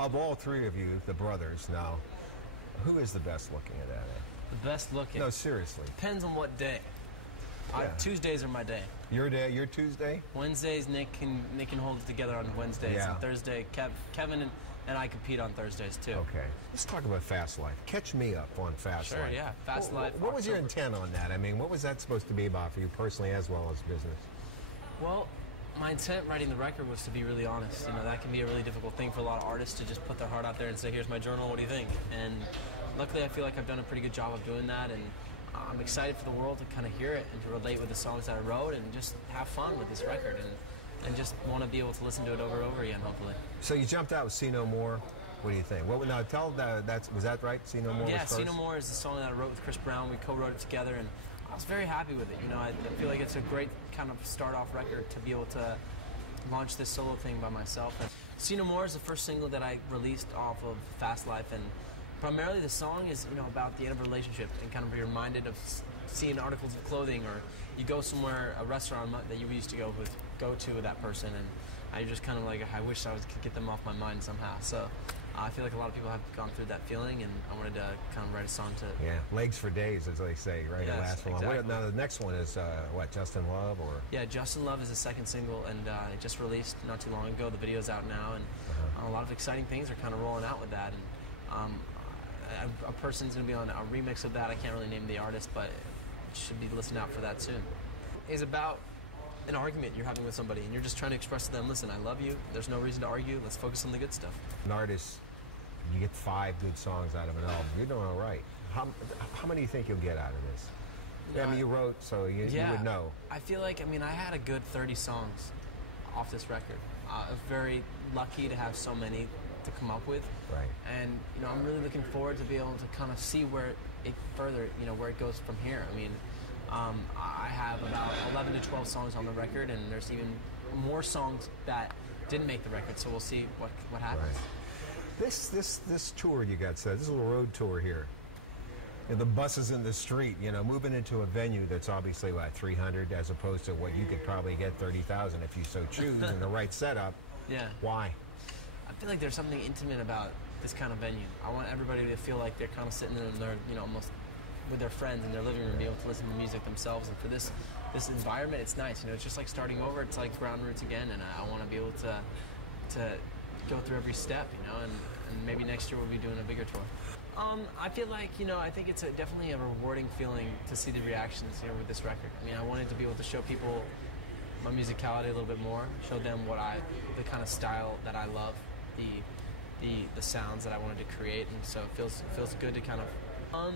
Of all three of you, the brothers now, who is the best looking at that? The best looking? No, seriously. Depends on what day. Yeah. Tuesdays are my day. Your day, your Tuesday? Wednesdays, Nick can hold it together on Wednesdays. Yeah. And Thursday, Kevin and I compete on Thursdays too. Okay. Let's talk about Fast Life. Catch me up on Fast Life. Sure, yeah. Fast Life. What was your intent on that? I mean, what was that supposed to be about for you personally as well as business? Well, my intent writing the record was to be really honest. You know, that can be a really difficult thing for a lot of artists to just put their heart out there and say, here's my journal, what do you think? And luckily I feel like I've done a pretty good job of doing that, and I'm excited for the world to kind of hear it and to relate with the songs that I wrote and just have fun with this record and just want to be able to listen to it over and over again, hopefully. So you jumped out with See No More. What do you think? Well, now tell was that right? See No More. Yeah, was first? See No More is the song that I wrote with Chris Brown. We co-wrote it together, and I was very happy with it. You know, I feel like it's a great kind of start-off record to be able to launch this solo thing by myself. And See No More is the first single that I released off of Fast Life, and primarily the song is, you know, about the end of a relationship and kind of be reminded of seeing articles of clothing, or you go somewhere, a restaurant that you used to go to with that person, and I just kind of like, I wish I could get them off my mind somehow. So I feel like a lot of people have gone through that feeling, and I wanted to kind of write a song to... Yeah, legs for days, as they say, right? Yes, it lasts for long. exactly. Now, the next one is, what, Justin Love? Or Yeah, Justin Love is the second single, and it just released not too long ago. The video's out now, and a lot of exciting things are kind of rolling out with that. And a person's going to be on a remix of that. I can't really name the artist, but should be listening out for that soon. It's about an argument you're having with somebody, and you're just trying to express to them, listen, I love you, there's no reason to argue, let's focus on the good stuff. an artist, you get 5 good songs out of an album. You're doing all right. How many do you think you'll get out of this? I mean, you wrote, so you would know. I feel like, I mean, I had a good 30 songs off this record. I was very lucky to have so many to come up with. Right. And, you know, I'm really looking forward to be able to kind of see where it further, you know, where it goes from here. I mean, I have about 11 to 12 songs on the record, and there's even more songs that didn't make the record, so we'll see what happens. Right. This tour you got set, this little road tour here, and the buses in the street, you know, moving into a venue that's obviously, what, 300 as opposed to what you could probably get 30,000 if you so choose in the right setup. Yeah. Why? I feel like there's something intimate about this kind of venue. I want everybody to feel like they're kind of sitting in their, you know, almost with their friends in their living room, be able to listen to music themselves. And for this environment, it's nice. You know, it's just like starting over. It's like ground roots again, and I want to be able to go through every step, you know, and maybe next year we'll be doing a bigger tour. I feel like, you know, I think it's definitely a rewarding feeling to see the reactions here with this record. I mean, I wanted to be able to show people my musicality a little bit more, show them the kind of style that I love, the sounds that I wanted to create, and so it feels good to kind of.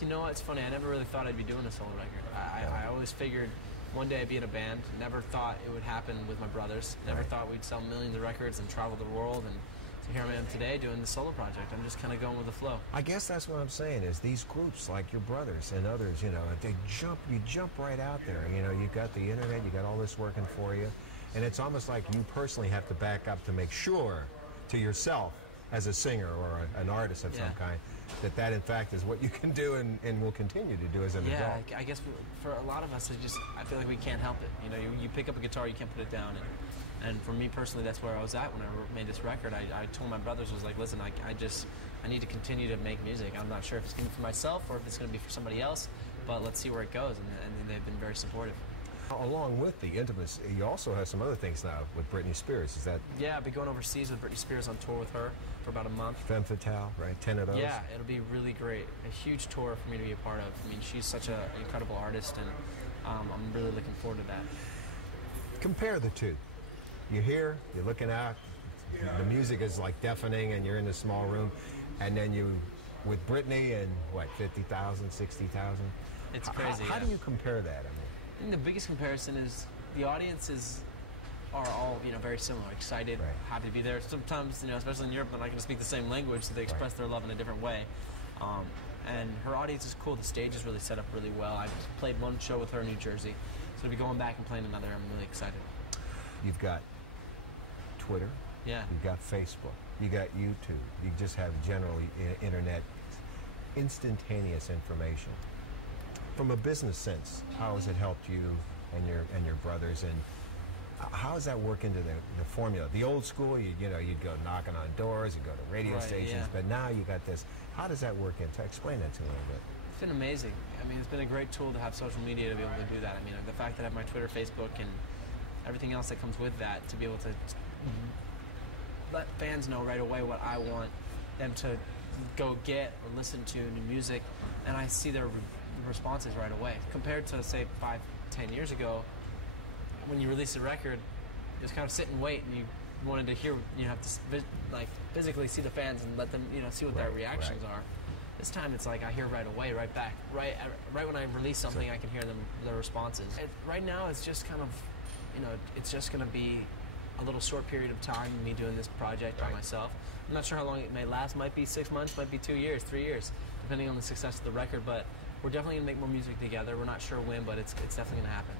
You know what? It's funny. I never really thought I'd be doing a solo record. I always figured one day I'd be in a band. Never thought it would happen with my brothers. Never thought we'd sell millions of records and travel the world. And so here I am today doing the solo project. I'm just kind of going with the flow. I guess that's what I'm saying is these groups like your brothers and others, you know, you jump right out there. You know, you got the internet, you got all this working for you, and it's almost like you personally have to back up to make sure to yourself as a singer or an artist of some kind that in fact is what you can do and will continue to do as an adult. Yeah, I guess for a lot of us, I feel like we can't help it. You know, you pick up a guitar, you can't put it down. And for me personally, that's where I was at when I made this record. I told my brothers, I was like, listen, I need to continue to make music. I'm not sure if it's going to be for myself or if it's going to be for somebody else, but let's see where it goes. And they've been very supportive. Along with the intimacy, you also have some other things now with Britney Spears. Is that? Yeah, I'll be going overseas with Britney Spears on tour with her for about a month. Femme Fatale, right? 10 of those? Yeah, it'll be really great. A huge tour for me to be a part of. I mean, she's such an incredible artist, and I'm really looking forward to that. Compare the two. You're here, you're looking out, the music is like deafening, and you're in this small room, and then you, with Britney and what, 50,000, 60,000? It's crazy. How do you compare that? I think the biggest comparison is the audiences are all, you know, very similar, excited, happy to be there. Sometimes, you know, especially in Europe, they're not going to speak the same language, so they express their love in a different way. And her audience is cool. The stage is really set up really well. I just played one show with her in New Jersey, so to be going back and playing another, I'm really excited. You've got Twitter. Yeah. You've got Facebook. You got YouTube. You just have generally internet, instantaneous information. From a business sense, how has it helped you and your brothers How does that work into the formula? The old school, you know, you'd go knocking on doors, you'd go to radio Right, stations, yeah. but now you got this. How does that work into? Explain that to me a little bit. It's been amazing. I mean, it's been a great tool to have social media to be able to do that. I mean, the fact that I have my Twitter, Facebook, and everything else that comes with that, to be able to let fans know right away what I want them to go get or listen to new music, and I see their responses right away. Compared to, say, 5-10 years ago, when you release a record, you just kind of sit and wait, and you wanted to hear, you have to like physically see the fans and let them, you know, see what their reactions are. This time it's like I hear right away, right back, right when I release something, I can hear their responses. Right now, it's just kind of, you know, it's just going to be a little short period of time, me doing this project by myself. I'm not sure how long it may last. Might be 6 months, might be 2 years, 3 years, depending on the success of the record. But we're definitely going to make more music together. We're not sure when, but it's definitely going to happen.